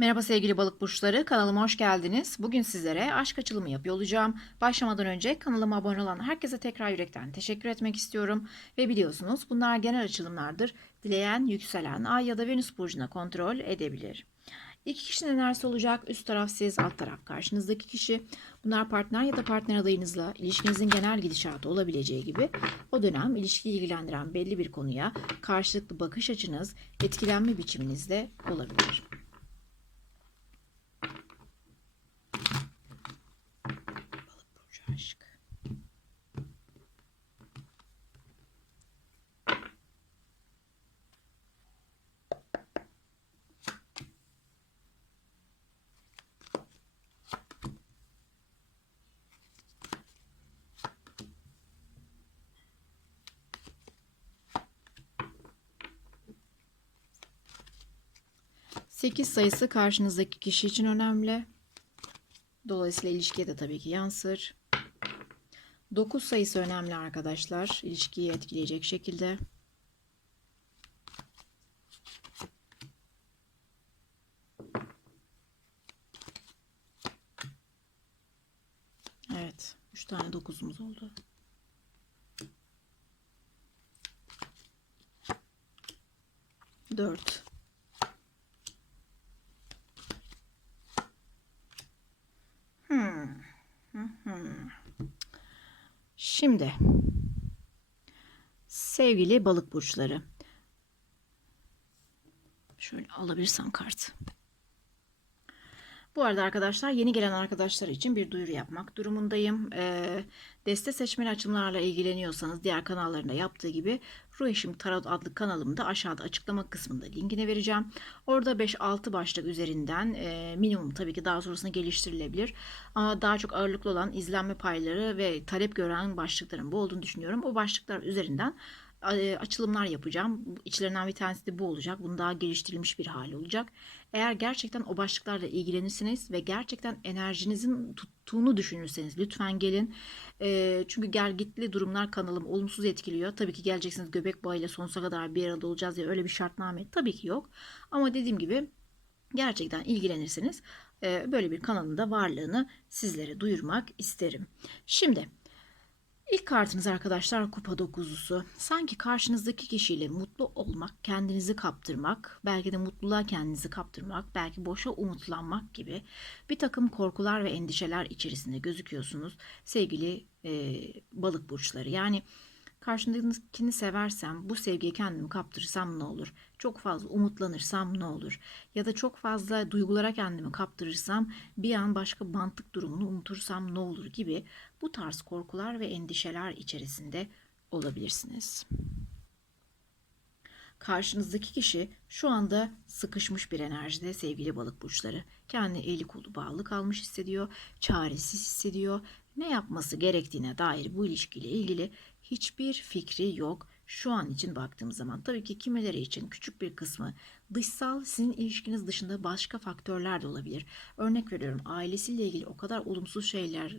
Merhaba sevgili balık burçları, kanalıma hoş geldiniz. Bugün sizlere aşk açılımı yapıyor olacağım. Başlamadan önce kanalıma abone olan herkese tekrar yürekten teşekkür etmek istiyorum. Ve biliyorsunuz bunlar genel açılımlardır. Dileyen yükselen ay ya da venüs burcuna kontrol edebilir. İki kişinin enerjisi olacak. Üst taraf siz, alt taraf karşınızdaki kişi. Bunlar partner ya da partner adayınızla ilişkinizin genel gidişatı olabileceği gibi o dönem ilişkiyi ilgilendiren belli bir konuya karşılıklı bakış açınız, etkilenme biçiminiz de olabilir. 8 sayısı karşınızdaki kişi için önemli. Dolayısıyla ilişkiye de tabii ki yansır. 9 sayısı önemli arkadaşlar. İlişkiyi etkileyecek şekilde. Evet. 3 tane 9'umuz oldu. Dört. Sevgili balık burçları. Şöyle alabilirsem kart. Bu arada arkadaşlar yeni gelen arkadaşlar için bir duyuru yapmak durumundayım. Ee, deste seçmeli açımlarla ilgileniyorsanız diğer kanallarında yaptığı gibi Ruheşim Tarot adlı kanalımda aşağıda açıklama kısmında linkine vereceğim. Orada 5-6 başlık üzerinden e, minimum tabii ki daha sonrasında geliştirilebilir. Ama daha çok ağırlıklı olan izlenme payları ve talep gören başlıkların bu olduğunu düşünüyorum. O başlıklar üzerinden e, açılımlar yapacağım. İçlerinden bir tanesi de bu olacak. Bunun daha geliştirilmiş bir hali olacak. Eğer gerçekten o başlıklarla ilgilenirseniz ve gerçekten enerjinizin tuttuğunu düşünürseniz lütfen gelin. E, çünkü gelgitli durumlar kanalımı olumsuz etkiliyor. Tabii ki geleceksiniz göbek bağıyla sonsuza kadar bir arada olacağız ya öyle bir şartname tabii ki yok. Ama dediğim gibi gerçekten ilgilenirseniz böyle bir kanalın da varlığını sizlere duyurmak isterim. Şimdi İlk kartınız arkadaşlar kupa dokuzusu. Sanki karşınızdaki kişiyle mutlu olmak, kendinizi kaptırmak, belki de mutluluğa kendinizi kaptırmak, belki boşa umutlanmak gibi bir takım korkular ve endişeler içerisinde gözüküyorsunuz sevgili e, balık burçları. Yani Karşındakini seversem, bu sevgiye kendimi kaptırırsam ne olur? Çok fazla umutlanırsam ne olur? Ya da çok fazla duygulara kendimi kaptırırsam, bir an başka mantık durumunu unutursam ne olur gibi bu tarz korkular ve endişeler içerisinde olabilirsiniz. Karşınızdaki kişi şu anda sıkışmış bir enerjide sevgili balık burçları. Kendi eli kolu bağlı kalmış hissediyor, çaresiz hissediyor. Ne yapması gerektiğine dair bu ilişkiyle ilgili hiçbir fikri yok. Şu an için baktığım zaman tabii ki kimileri için küçük bir kısmı dışsal sizin ilişkiniz dışında başka faktörler de olabilir. Örnek veriyorum ailesiyle ilgili o kadar olumsuz şeyler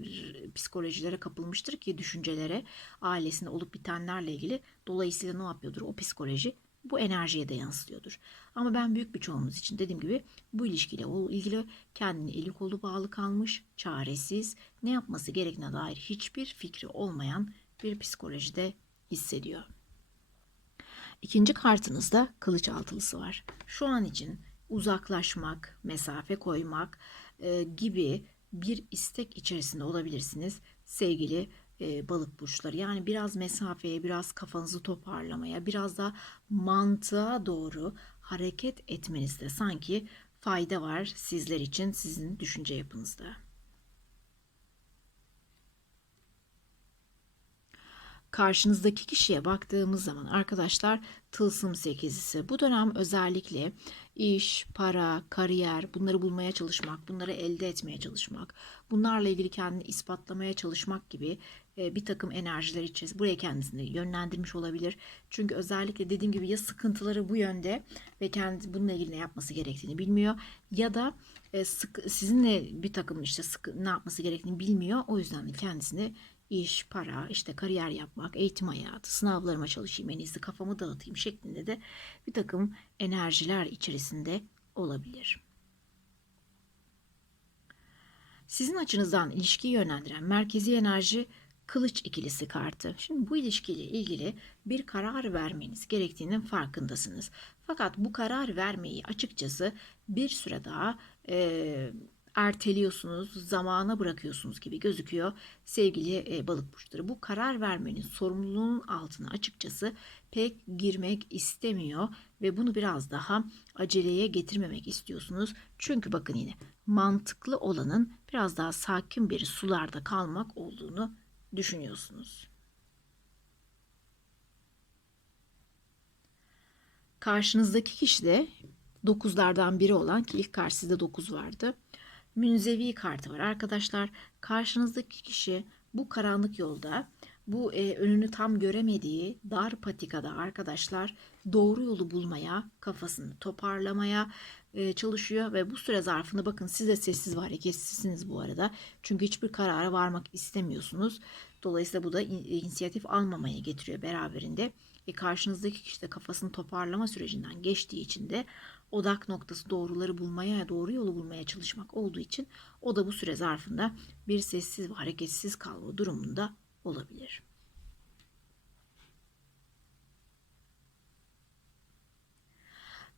psikolojilere kapılmıştır ki düşüncelere ailesinde olup bitenlerle ilgili dolayısıyla ne yapıyordur o psikoloji bu enerjiye de yansıtıyordur. Ama ben büyük bir çoğunluğumuz için dediğim gibi bu ilişkiyle o ilgili kendini eli kolu bağlı kalmış, çaresiz, ne yapması gerektiğine dair hiçbir fikri olmayan bir psikolojide hissediyor. İkinci kartınızda kılıç altılısı var. Şu an için uzaklaşmak, mesafe koymak e, gibi bir istek içerisinde olabilirsiniz sevgili e, balık burçları. Yani biraz mesafeye, biraz kafanızı toparlamaya, biraz da mantığa doğru hareket etmenizde sanki fayda var sizler için, sizin düşünce yapınızda. Karşınızdaki kişiye baktığımız zaman arkadaşlar tılsım sekizisi bu dönem özellikle iş, para, kariyer bunları bulmaya çalışmak, bunları elde etmeye çalışmak, bunlarla ilgili kendini ispatlamaya çalışmak gibi e, bir takım enerjiler içerisinde buraya kendisini yönlendirmiş olabilir. Çünkü özellikle dediğim gibi ya sıkıntıları bu yönde ve kendi bununla ilgili ne yapması gerektiğini bilmiyor ya da e, sizinle bir takım işte sık, ne yapması gerektiğini bilmiyor. O yüzden de kendisini iş, para, işte kariyer yapmak, eğitim hayatı, sınavlarıma çalışayım, en iyisi kafamı dağıtayım şeklinde de bir takım enerjiler içerisinde olabilir. Sizin açınızdan ilişkiyi yönlendiren merkezi enerji kılıç ikilisi kartı. Şimdi bu ilişkiyle ilgili bir karar vermeniz gerektiğinin farkındasınız. Fakat bu karar vermeyi açıkçası bir süre daha e, erteliyorsunuz, zamana bırakıyorsunuz gibi gözüküyor sevgili e, balık burçları. Bu karar vermenin sorumluluğunun altına açıkçası pek girmek istemiyor ve bunu biraz daha aceleye getirmemek istiyorsunuz. Çünkü bakın yine mantıklı olanın biraz daha sakin bir sularda kalmak olduğunu düşünüyorsunuz. Karşınızdaki kişi de dokuzlardan biri olan ki ilk kart sizde dokuz vardı. Münzevi kartı var arkadaşlar. Karşınızdaki kişi bu karanlık yolda bu e, önünü tam göremediği dar patikada arkadaşlar doğru yolu bulmaya, kafasını toparlamaya e, çalışıyor ve bu süre zarfında bakın siz de sessiz ve hareketsizsiniz bu arada. Çünkü hiçbir karara varmak istemiyorsunuz. Dolayısıyla bu da in, inisiyatif almamaya getiriyor beraberinde. E, karşınızdaki kişi de kafasını toparlama sürecinden geçtiği için de odak noktası doğruları bulmaya, doğru yolu bulmaya çalışmak olduğu için o da bu süre zarfında bir sessiz ve hareketsiz kalma durumunda olabilir.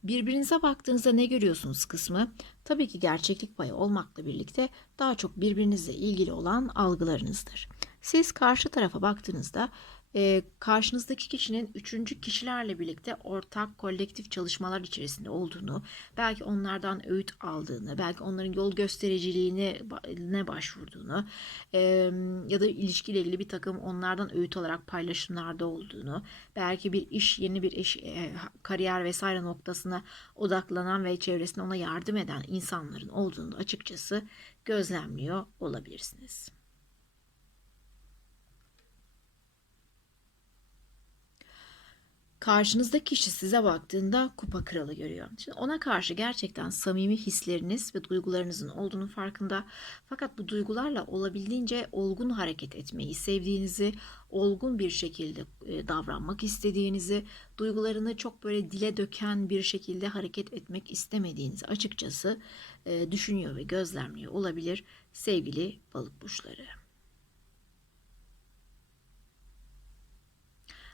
Birbirinize baktığınızda ne görüyorsunuz kısmı tabii ki gerçeklik payı olmakla birlikte daha çok birbirinizle ilgili olan algılarınızdır. Siz karşı tarafa baktığınızda e, karşınızdaki kişinin üçüncü kişilerle birlikte ortak kolektif çalışmalar içerisinde olduğunu, belki onlardan öğüt aldığını, belki onların yol göstericiliğine ne başvurduğunu e, ya da ilişkiyle ilgili bir takım onlardan öğüt olarak paylaşımlarda olduğunu, belki bir iş, yeni bir iş, e, kariyer vesaire noktasına odaklanan ve çevresinde ona yardım eden insanların olduğunu açıkçası gözlemliyor olabilirsiniz. Karşınızdaki kişi size baktığında kupa kralı görüyor. Şimdi ona karşı gerçekten samimi hisleriniz ve duygularınızın olduğunu farkında. Fakat bu duygularla olabildiğince olgun hareket etmeyi sevdiğinizi, olgun bir şekilde e, davranmak istediğinizi, duygularını çok böyle dile döken bir şekilde hareket etmek istemediğinizi açıkçası e, düşünüyor ve gözlemliyor olabilir sevgili balık burçları.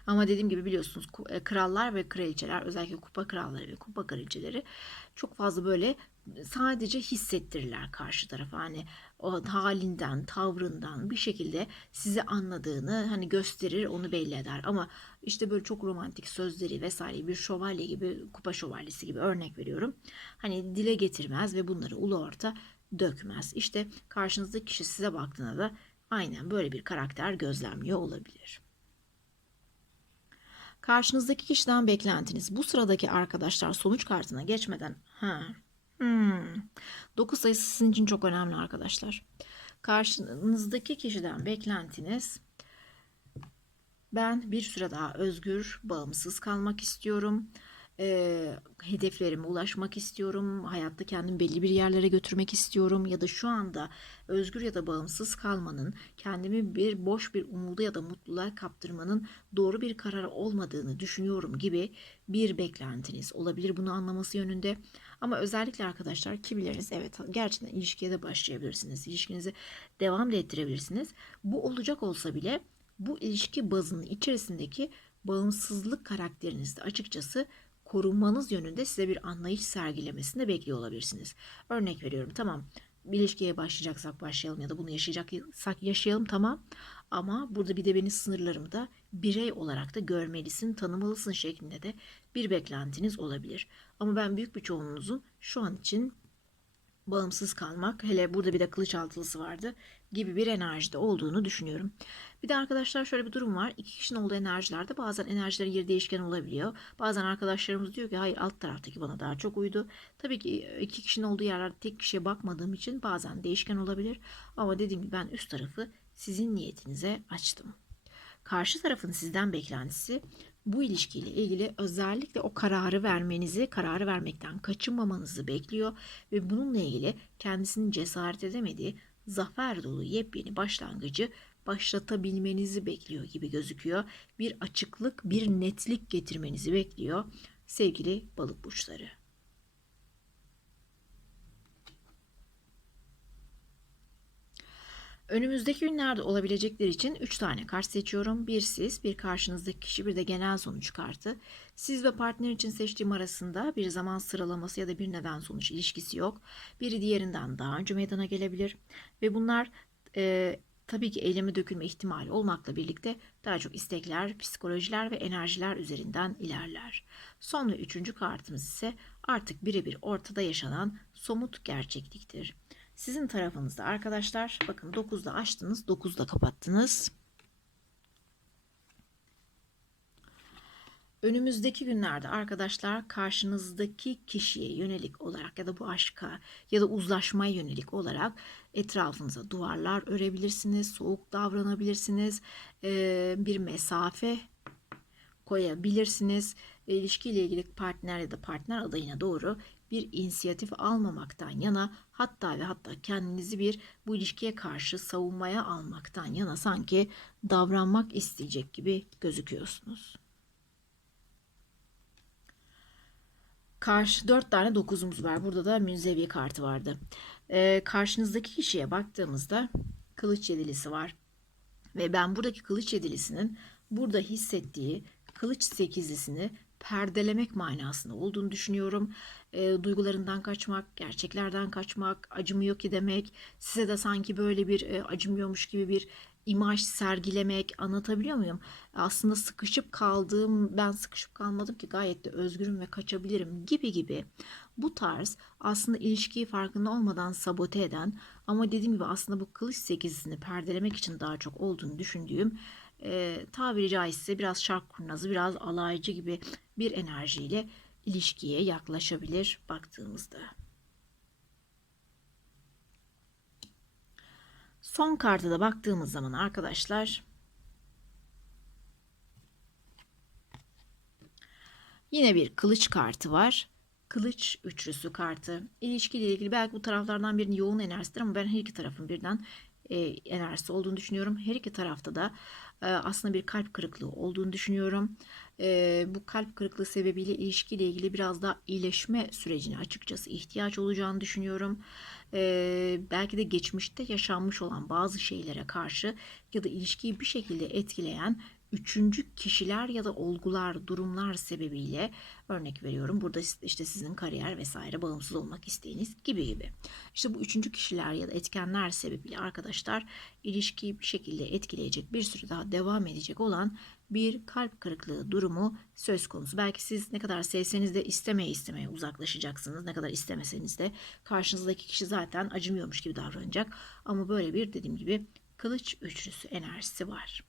Ama dediğim gibi biliyorsunuz e, krallar ve kraliçeler özellikle kupa kralları ve kupa kraliçeleri çok fazla böyle sadece hissettirirler karşı tarafa. Hani o halinden, tavrından bir şekilde sizi anladığını hani gösterir, onu belli eder. Ama işte böyle çok romantik sözleri vesaire bir şövalye gibi, kupa şövalyesi gibi örnek veriyorum. Hani dile getirmez ve bunları ulu orta dökmez. İşte karşınızdaki kişi size baktığında da aynen böyle bir karakter gözlemliyor olabilir. Karşınızdaki kişiden beklentiniz bu sıradaki arkadaşlar sonuç kartına geçmeden ha hmm, 9 sayısı sizin için çok önemli arkadaşlar. Karşınızdaki kişiden beklentiniz ben bir süre daha özgür, bağımsız kalmak istiyorum e, hedeflerime ulaşmak istiyorum. Hayatta kendimi belli bir yerlere götürmek istiyorum ya da şu anda özgür ya da bağımsız kalmanın kendimi bir boş bir umuda ya da mutluluğa kaptırmanın doğru bir karar olmadığını düşünüyorum gibi bir beklentiniz olabilir bunu anlaması yönünde. Ama özellikle arkadaşlar ki biliriz evet gerçekten ilişkiye de başlayabilirsiniz. İlişkinizi devam da ettirebilirsiniz. Bu olacak olsa bile bu ilişki bazının içerisindeki bağımsızlık karakterinizde açıkçası korunmanız yönünde size bir anlayış sergilemesini de bekliyor olabilirsiniz. Örnek veriyorum tamam bir ilişkiye başlayacaksak başlayalım ya da bunu yaşayacaksak yaşayalım tamam. Ama burada bir de benim sınırlarımı da birey olarak da görmelisin, tanımalısın şeklinde de bir beklentiniz olabilir. Ama ben büyük bir çoğunluğunuzun şu an için bağımsız kalmak, hele burada bir de kılıç altılısı vardı gibi bir enerjide olduğunu düşünüyorum. Bir de arkadaşlar şöyle bir durum var. İki kişinin olduğu enerjilerde bazen enerjilerin yeri değişken olabiliyor. Bazen arkadaşlarımız diyor ki hayır alt taraftaki bana daha çok uydu. Tabii ki iki kişinin olduğu yerlerde tek kişiye bakmadığım için bazen değişken olabilir. Ama dediğim gibi ben üst tarafı sizin niyetinize açtım. Karşı tarafın sizden beklentisi bu ilişkiyle ilgili özellikle o kararı vermenizi, kararı vermekten kaçınmamanızı bekliyor ve bununla ilgili kendisinin cesaret edemediği zafer dolu yepyeni başlangıcı başlatabilmenizi bekliyor gibi gözüküyor. Bir açıklık, bir netlik getirmenizi bekliyor sevgili balık burçları. Önümüzdeki günlerde olabilecekler için 3 tane kart seçiyorum. Bir siz, bir karşınızdaki kişi, bir de genel sonuç kartı. Siz ve partner için seçtiğim arasında bir zaman sıralaması ya da bir neden sonuç ilişkisi yok. Biri diğerinden daha önce meydana gelebilir. Ve bunlar e, tabii ki eyleme dökülme ihtimali olmakla birlikte daha çok istekler, psikolojiler ve enerjiler üzerinden ilerler. Son ve üçüncü kartımız ise artık birebir ortada yaşanan somut gerçekliktir. Sizin tarafınızda arkadaşlar bakın 9'da açtınız 9'da kapattınız. Önümüzdeki günlerde arkadaşlar karşınızdaki kişiye yönelik olarak ya da bu aşka ya da uzlaşmaya yönelik olarak etrafınıza duvarlar örebilirsiniz, soğuk davranabilirsiniz, bir mesafe koyabilirsiniz. İlişkiyle ilgili partner ya da partner adayına doğru bir inisiyatif almamaktan yana hatta ve hatta kendinizi bir bu ilişkiye karşı savunmaya almaktan yana sanki davranmak isteyecek gibi gözüküyorsunuz. Karşı dört tane dokuzumuz var. Burada da münzevi kartı vardı. Ee, karşınızdaki kişiye baktığımızda kılıç yedilisi var. Ve ben buradaki kılıç yedilisinin burada hissettiği kılıç sekizlisini perdelemek manasında olduğunu düşünüyorum. E, duygularından kaçmak, gerçeklerden kaçmak, acımıyor ki demek, size de sanki böyle bir e, acımıyormuş gibi bir imaj sergilemek anlatabiliyor muyum? Aslında sıkışıp kaldığım, ben sıkışıp kalmadım ki gayet de özgürüm ve kaçabilirim gibi gibi. Bu tarz aslında ilişkiyi farkında olmadan sabote eden ama dediğim gibi aslında bu kılıç sekizini perdelemek için daha çok olduğunu düşündüğüm e, tabiri caizse biraz şark kurnazı, biraz alaycı gibi bir enerjiyle ilişkiye yaklaşabilir baktığımızda. Son karta da baktığımız zaman arkadaşlar yine bir kılıç kartı var. Kılıç üçlüsü kartı. İlişkiyle ilgili belki bu taraflardan birinin yoğun enerjisidir ama ben her iki tarafın birden e, enerjisi olduğunu düşünüyorum. Her iki tarafta da aslında bir kalp kırıklığı olduğunu düşünüyorum. E, bu kalp kırıklığı sebebiyle ilişkiyle ilgili biraz daha iyileşme sürecine açıkçası ihtiyaç olacağını düşünüyorum. E, belki de geçmişte yaşanmış olan bazı şeylere karşı ya da ilişkiyi bir şekilde etkileyen üçüncü kişiler ya da olgular, durumlar sebebiyle örnek veriyorum. Burada işte sizin kariyer vesaire bağımsız olmak isteğiniz gibi gibi. İşte bu üçüncü kişiler ya da etkenler sebebiyle arkadaşlar ilişkiyi bir şekilde etkileyecek bir süre daha devam edecek olan bir kalp kırıklığı durumu söz konusu. Belki siz ne kadar sevseniz de istemeye istemeye uzaklaşacaksınız. Ne kadar istemeseniz de karşınızdaki kişi zaten acımıyormuş gibi davranacak. Ama böyle bir dediğim gibi kılıç üçlüsü enerjisi var.